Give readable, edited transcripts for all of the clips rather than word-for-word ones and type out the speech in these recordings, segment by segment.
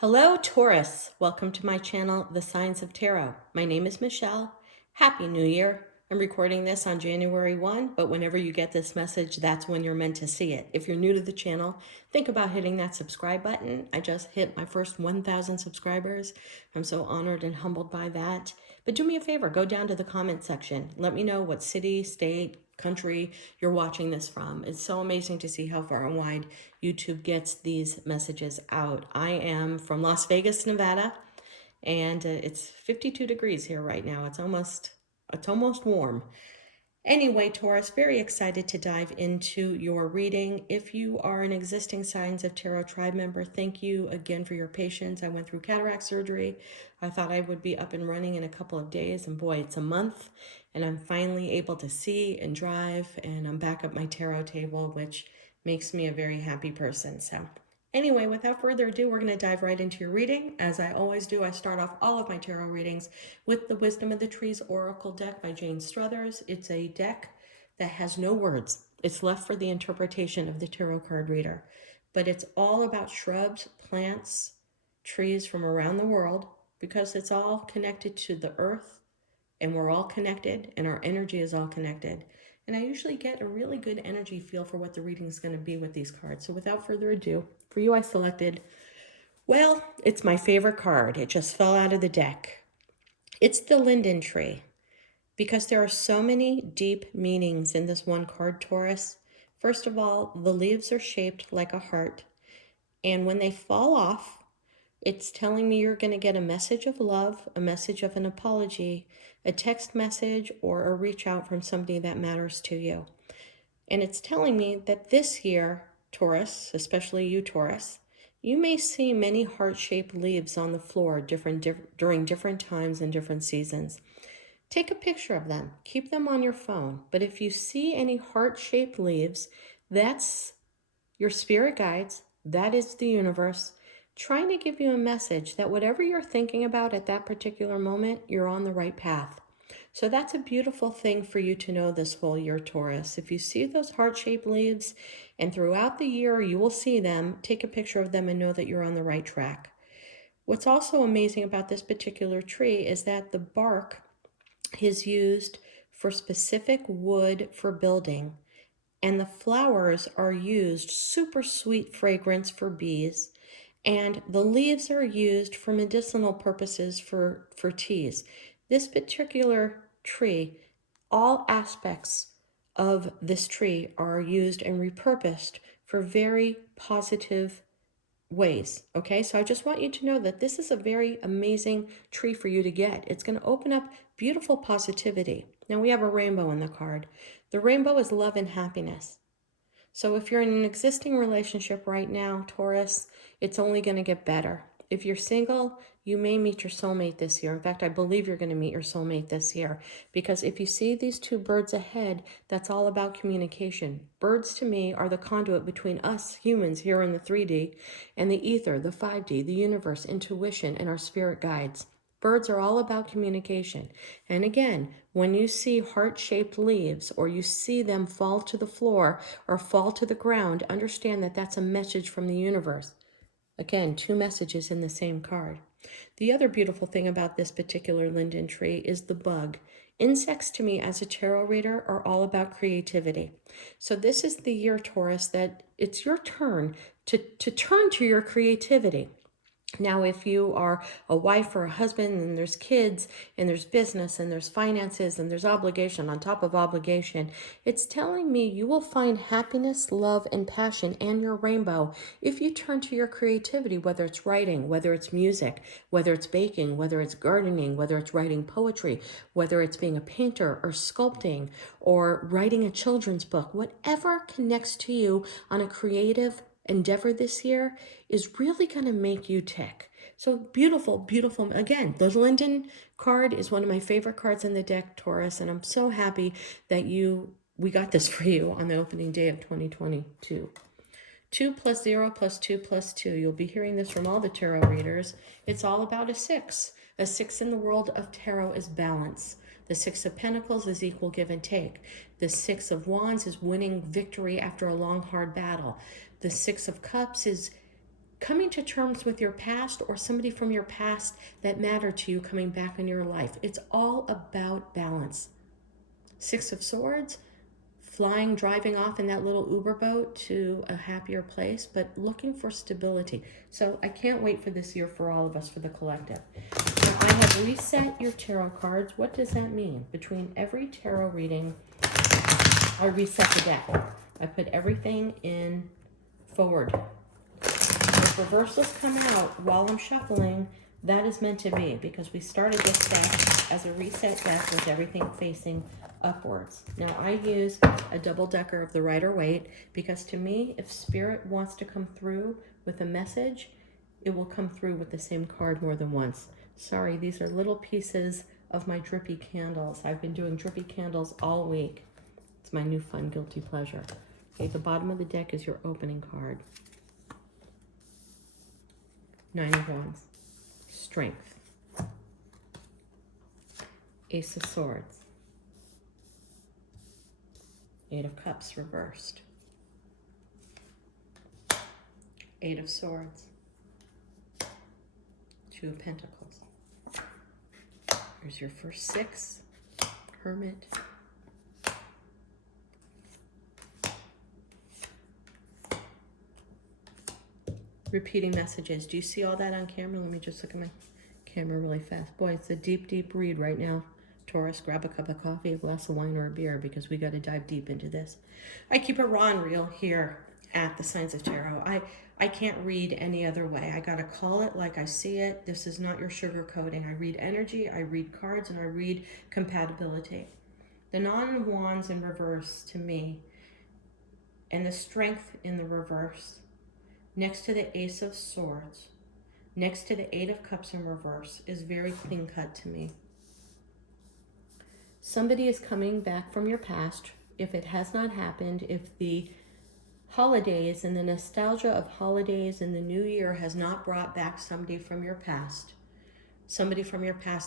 Hello, Taurus. Welcome to my channel, The Signs of Tarot. My name is Michelle. Happy New Year. I'm recording this on January 1, but whenever you get this message, that's when you're meant to see it. If you're new to the channel, think about hitting that subscribe button. I just hit my first 1,000 subscribers. I'm so honored and humbled by that. But do me a favor, go down to the comment section. Let me know what city, state, country you're watching this from. It's so amazing to see how far and wide YouTube gets these messages out. I am from Las Vegas, Nevada, and it's 52 degrees here right now. It's almost warm. Anyway, Taurus, very excited to dive into your reading. If you are an existing Signs of Tarot tribe member, thank you again for your patience. I went through cataract surgery. I thought I would be up and running in a couple of days, and boy, it's a month, and I'm finally able to see and drive, and I'm back at my tarot table, which makes me a very happy person. So anyway, without further ado, we're going to dive right into your reading. As I always do, I start off all of my tarot readings with the Wisdom of the Trees Oracle deck by Jane Struthers. It's a deck that has no words. It's left for the interpretation of the tarot card reader. But it's all about shrubs, plants, trees from around the world, because it's all connected to the earth, and we're all connected, and our energy is all connected. And I usually get a really good energy feel for what the reading is going to be with these cards. So without further ado, for you I selected, well, it's my favorite card. It just fell out of the deck. It's the linden tree, because there are so many deep meanings in this one card, Taurus. First of all, the leaves are shaped like a heart, and when they fall off, it's telling me you're going to get a message of love, a message of an apology, a text message, or a reach out from somebody that matters to you. And it's telling me that this year, Taurus, especially you, Taurus, you may see many heart-shaped leaves on the floor during different times and different seasons. Take a picture of them. Keep them on your phone. But if you see any heart-shaped leaves, that's your spirit guides. That is the universe trying to give you a message that whatever you're thinking about at that particular moment, you're on the right path. So that's a beautiful thing for you to know this whole year, Taurus. If you see those heart-shaped leaves, and throughout the year you will see them, take a picture of them and know that you're on the right track. What's also amazing about this particular tree is that the bark is used for specific wood for building, and the flowers are used super sweet fragrance for bees, and the leaves are used for medicinal purposes for teas. This particular tree, all aspects of this tree are used and repurposed for very positive ways. Okay, so I just want you to know that this is a very amazing tree for you to get. It's going to open up beautiful positivity. Now we have a rainbow in the card. The rainbow is love and happiness. So if you're in an existing relationship right now, Taurus, it's only going to get better. If you're single, you may meet your soulmate this year. In fact, I believe you're going to meet your soulmate this year, because if you see these two birds ahead, that's all about communication. Birds to me are the conduit between us humans here in the 3D and the ether, the 5D, the universe, intuition, and our spirit guides. Birds are all about communication. And again, when you see heart-shaped leaves, or you see them fall to the floor or fall to the ground, understand that that's a message from the universe. Again, two messages in the same card. The other beautiful thing about this particular linden tree is the bug. Insects to me as a tarot reader are all about creativity. So this is the year, Taurus, that it's your turn to turn to your creativity. Now, if you are a wife or a husband, and there's kids, and there's business, and there's finances, and there's obligation on top of obligation, it's telling me you will find happiness, love, and passion, and your rainbow if you turn to your creativity, whether it's writing, whether it's music, whether it's baking, whether it's gardening, whether it's writing poetry, whether it's being a painter or sculpting or writing a children's book. Whatever connects to you on a creative endeavor this year is really going to make you tick. So beautiful, beautiful. Again, the linden card is one of my favorite cards in the deck, Taurus, and I'm so happy that we got this for you on the opening day of 2022. 2 plus 0 plus 2 plus 2. You'll be hearing this from all the tarot readers. It's all about a 6. A 6 in the world of tarot is balance. The 6 of Pentacles is equal give and take. The 6 of Wands is winning victory after a long, hard battle. The 6 of Cups is coming to terms with your past or somebody from your past that mattered to you coming back in your life. It's all about balance. Six of Swords, flying, driving off in that little Uber boat to a happier place, but looking for stability. So I can't wait for this year for all of us, for the collective. Now, I have reset your tarot cards. What does that mean? Between every tarot reading, I reset the deck. I put everything in forward. If reversals come out while I'm shuffling, that is meant to be, because we started this deck as a reset deck with everything facing upwards. Now I use a double decker of the Rider-Waite because to me, if Spirit wants to come through with a message, it will come through with the same card more than once. Sorry, these are little pieces of my drippy candles. I've been doing drippy candles all week. It's my new fun guilty pleasure. Okay, the bottom of the deck is your opening card. Nine of Wands. Strength. Ace of Swords. Eight of Cups reversed. Eight of Swords. Two of Pentacles. Here's your first six. Hermit. Repeating messages. Do you see all that on camera? Let me just look at my camera really fast. Boy, it's a deep, deep read right now. Taurus, grab a cup of coffee, a glass of wine, or a beer, because we got to dive deep into this. I keep it raw and real here at the Signs of Tarot. I can't read any other way. I got to call it like I see it. This is not your sugarcoating. I read energy, I read cards, and I read compatibility. The Nine of Wands in reverse to me, and the Strength in the reverse, next to the Ace of Swords, next to the Eight of Cups in reverse, is very clean cut to me. Somebody is coming back from your past. If it has not happened, if the holidays and the nostalgia of holidays and the new year has not brought back somebody from your past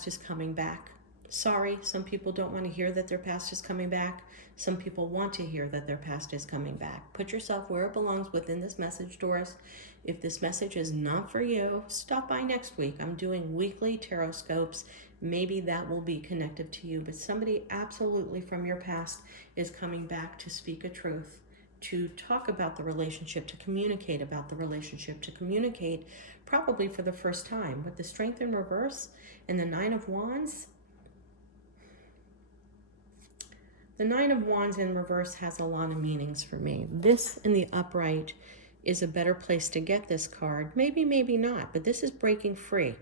is coming back. Sorry, some people don't want to hear that their past is coming back. Some people want to hear that their past is coming back. Put yourself where it belongs within this message, Taurus. If this message is not for you, stop by next week. I'm doing weekly tarot scopes. Maybe that will be connected to you, but somebody absolutely from your past is coming back to speak a truth, to talk about the relationship, to communicate about the relationship, to communicate probably for the first time. With the Strength in reverse and the Nine of Wands, the Nine of Wands in reverse has a lot of meanings for me. This in the upright is a better place to get this card. Maybe, maybe not, but this is breaking free.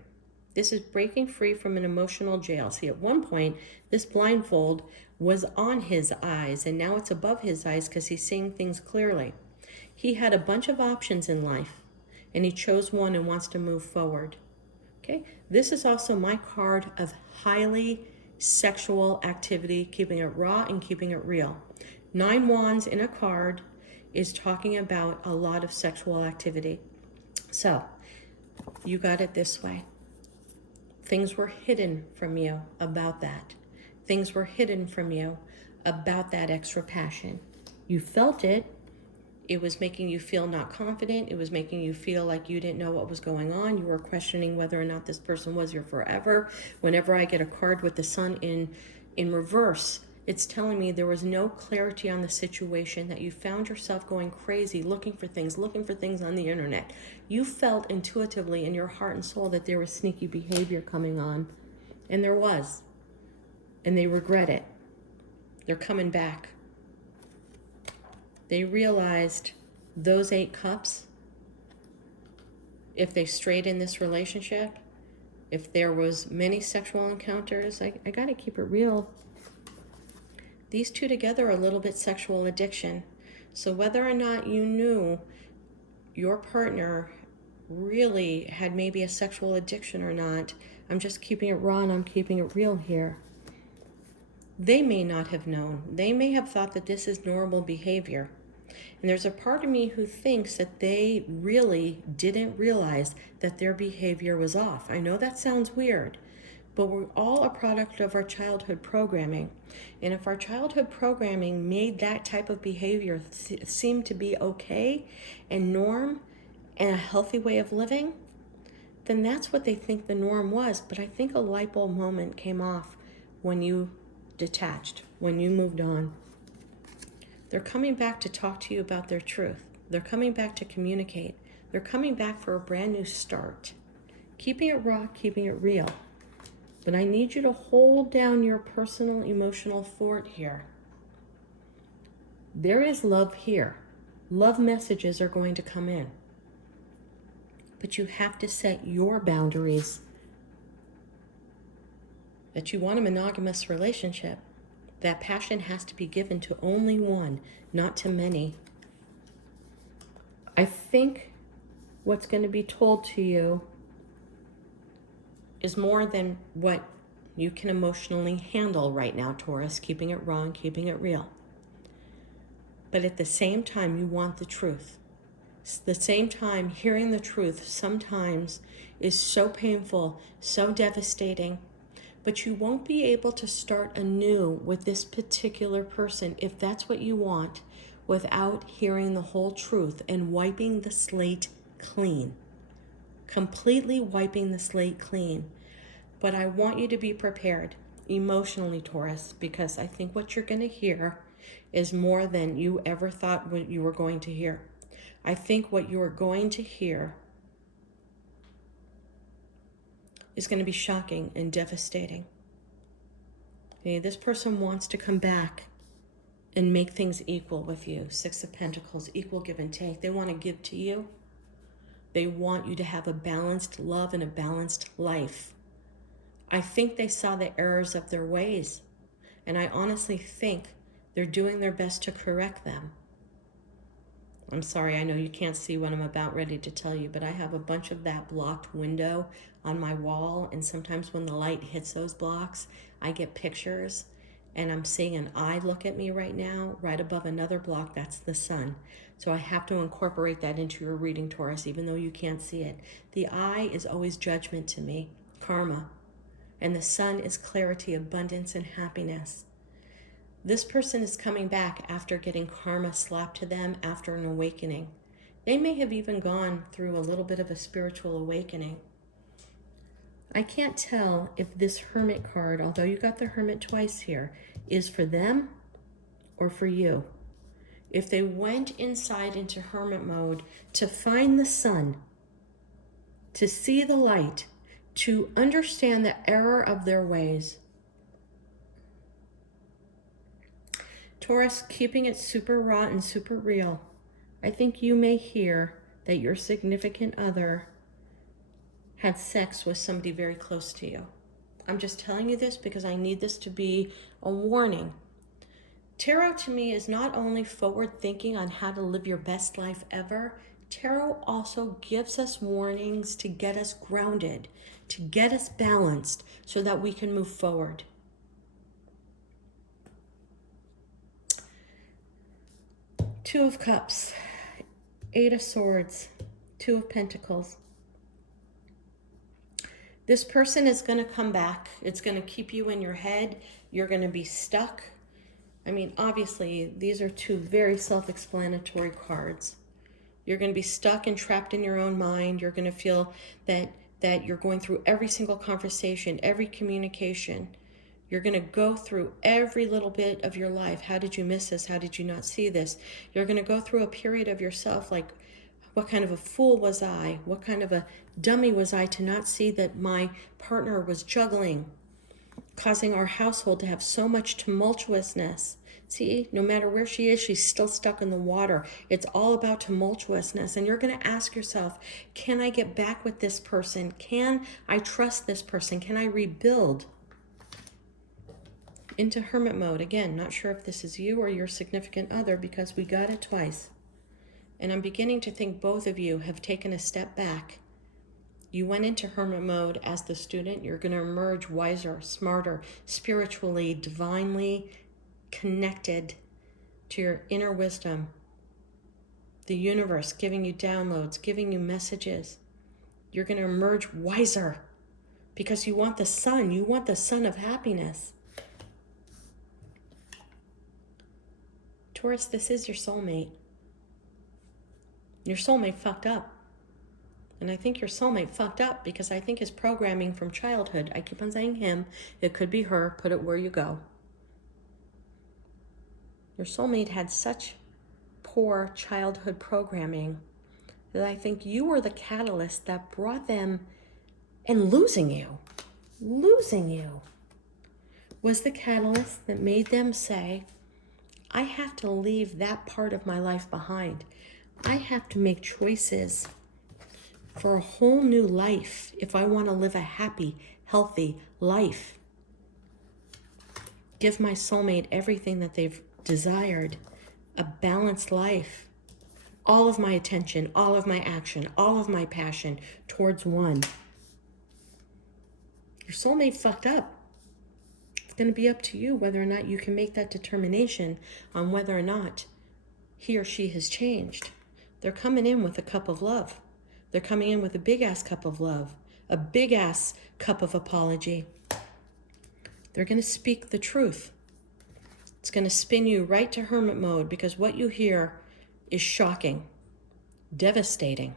This is breaking free from an emotional jail. See, at one point, this blindfold was on his eyes, and now it's above his eyes because he's seeing things clearly. He had a bunch of options in life, and he chose one and wants to move forward. Okay, this is also my card of highly sexual activity, keeping it raw and keeping it real. Nine Wands in a card is talking about a lot of sexual activity. So, you got it this way. Things were hidden from you about that. Things were hidden from you about that extra passion. You felt it. It was making you feel not confident. It was making you feel like you didn't know what was going on. You were questioning whether or not this person was your forever. Whenever I get a card with the Sun in reverse, it's telling me there was no clarity on the situation, that you found yourself going crazy, looking for things on the internet. You felt intuitively in your heart and soul that there was sneaky behavior coming on, and there was. And they regret it. They're coming back. They realized those 8 cups, if they strayed in this relationship, if there was many sexual encounters, I got to keep it real. These two together are a little bit sexual addiction. So whether or not you knew your partner really had maybe a sexual addiction or not, I'm just keeping it raw and I'm keeping it real here. They may not have known. They may have thought that this is normal behavior. And there's a part of me who thinks that they really didn't realize that their behavior was off. I know that sounds weird, but we're all a product of our childhood programming. And if our childhood programming made that type of behavior seem to be okay and norm and a healthy way of living, then that's what they think the norm was. But I think a light bulb moment came off when you detached, when you moved on. They're coming back to talk to you about their truth. They're coming back to communicate. They're coming back for a brand new start. Keeping it raw, keeping it real. But I need you to hold down your personal emotional fort here. There is love here. Love messages are going to come in. But you have to set your boundaries. That you want a monogamous relationship. That passion has to be given to only one, not to many. I think what's going to be told to you is more than what you can emotionally handle right now, Taurus, keeping it raw and keeping it real. But at the same time, you want the truth. At the same time, hearing the truth sometimes is so painful, so devastating, but you won't be able to start anew with this particular person, if that's what you want, without hearing the whole truth and wiping the slate clean. Completely wiping the slate clean. But I want you to be prepared emotionally, Taurus, because I think what you're going to hear is more than you ever thought what you were going to hear. I think what you are going to hear is going to be shocking and devastating. Okay, this person wants to come back and make things equal with you. Six of Pentacles, equal give and take. They want to give to you. They want you to have a balanced love and a balanced life. I think they saw the errors of their ways, and I honestly think they're doing their best to correct them. I'm sorry, I know you can't see what I'm about ready to tell you, but I have a bunch of that blocked window on my wall, and sometimes when the light hits those blocks, I get pictures, and I'm seeing an eye look at me right now, right above another block. That's the sun. So I have to incorporate that into your reading, Taurus, even though you can't see it. The eye is always judgment to me, karma, and the sun is clarity, abundance, and happiness. This person is coming back after getting karma slapped to them after an awakening. They may have even gone through a little bit of a spiritual awakening. I can't tell if this Hermit card, although you got the Hermit twice here, is for them or for you. If they went inside into Hermit mode to find the sun, to see the light, to understand the error of their ways. Taurus, keeping it super raw and super real. I think you may hear that your significant other had sex with somebody very close to you. I'm just telling you this because I need this to be a warning. Tarot to me is not only forward thinking on how to live your best life ever, tarot also gives us warnings to get us grounded, to get us balanced so that we can move forward. Two of Cups, Eight of Swords, Two of Pentacles. This person is going to come back. It's going to keep you in your head. You're going to be stuck. I mean, obviously, these are two very self-explanatory cards. You're going to be stuck and trapped in your own mind. You're going to feel that you're going through every single conversation, every communication. You're going to go through every little bit of your life. How did you miss this? How did you not see this? You're going to go through a period of yourself like, what kind of a fool was I? What kind of a dummy was I to not see that my partner was juggling, causing our household to have so much tumultuousness? See, no matter where she is, she's still stuck in the water. It's all about tumultuousness. And you're going to ask yourself, can I get back with this person? Can I trust this person? Can I rebuild? Into Hermit mode. Again, not sure if this is you or your significant other because we got it twice. And I'm beginning to think both of you have taken a step back. You went into Hermit mode as the student. You're going to emerge wiser, smarter, spiritually, divinely connected to your inner wisdom. The universe giving you downloads, giving you messages. You're going to emerge wiser because you want the sun. You want the sun of happiness. Taurus, this is your soulmate. Your soulmate fucked up. And I think your soulmate fucked up because I think his programming from childhood, I keep on saying him, it could be her, put it where you go. Your soulmate had such poor childhood programming that I think you were the catalyst that brought them, and losing you was the catalyst that made them say, I have to leave that part of my life behind. I have to make choices for a whole new life if I want to live a happy, healthy life. Give my soulmate everything that they've desired, a balanced life. All of my attention, all of my action, all of my passion towards one. Your soulmate fucked up. It's going to be up to you whether or not you can make that determination on whether or not he or she has changed. They're coming in with a cup of love. They're coming in with a big-ass cup of love, a big-ass cup of apology. They're going to speak the truth. It's going to spin you right to hermit mode because what you hear is shocking, devastating.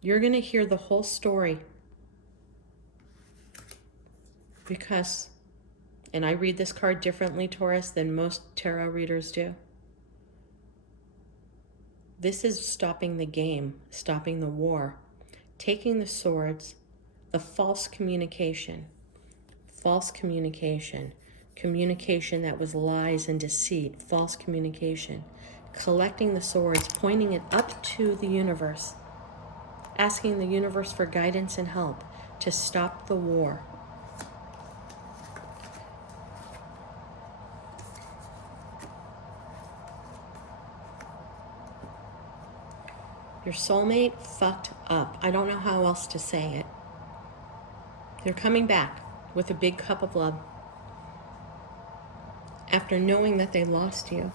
You're going to hear the whole story because, and I read this card differently, Taurus, than most tarot readers do. This is stopping the game, stopping the war, taking the swords, the false communication, communication that was lies and deceit, false communication, collecting the swords, pointing it up to the universe, asking the universe for guidance and help to stop the war. Your soulmate fucked up. I don't know how else to say it. They're coming back with a big cup of love after knowing that they lost you.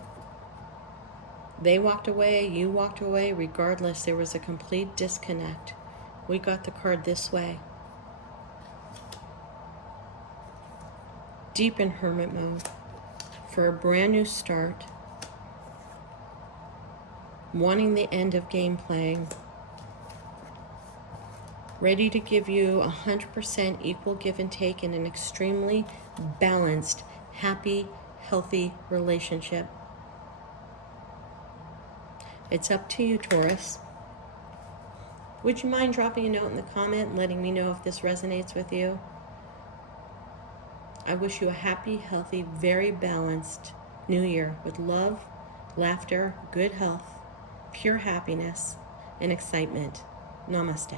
They walked away, you walked away, regardless, there was a complete disconnect. We got the card this way. Deep in hermit mode for a brand new start. Wanting the end of game playing. Ready to give you 100% equal give and take in an extremely balanced, happy, healthy relationship. It's up to you, Taurus. Would you mind dropping a note in the comment and letting me know if this resonates with you? I wish you a happy, healthy, very balanced new year with love, laughter, good health, pure happiness, and excitement. Namaste.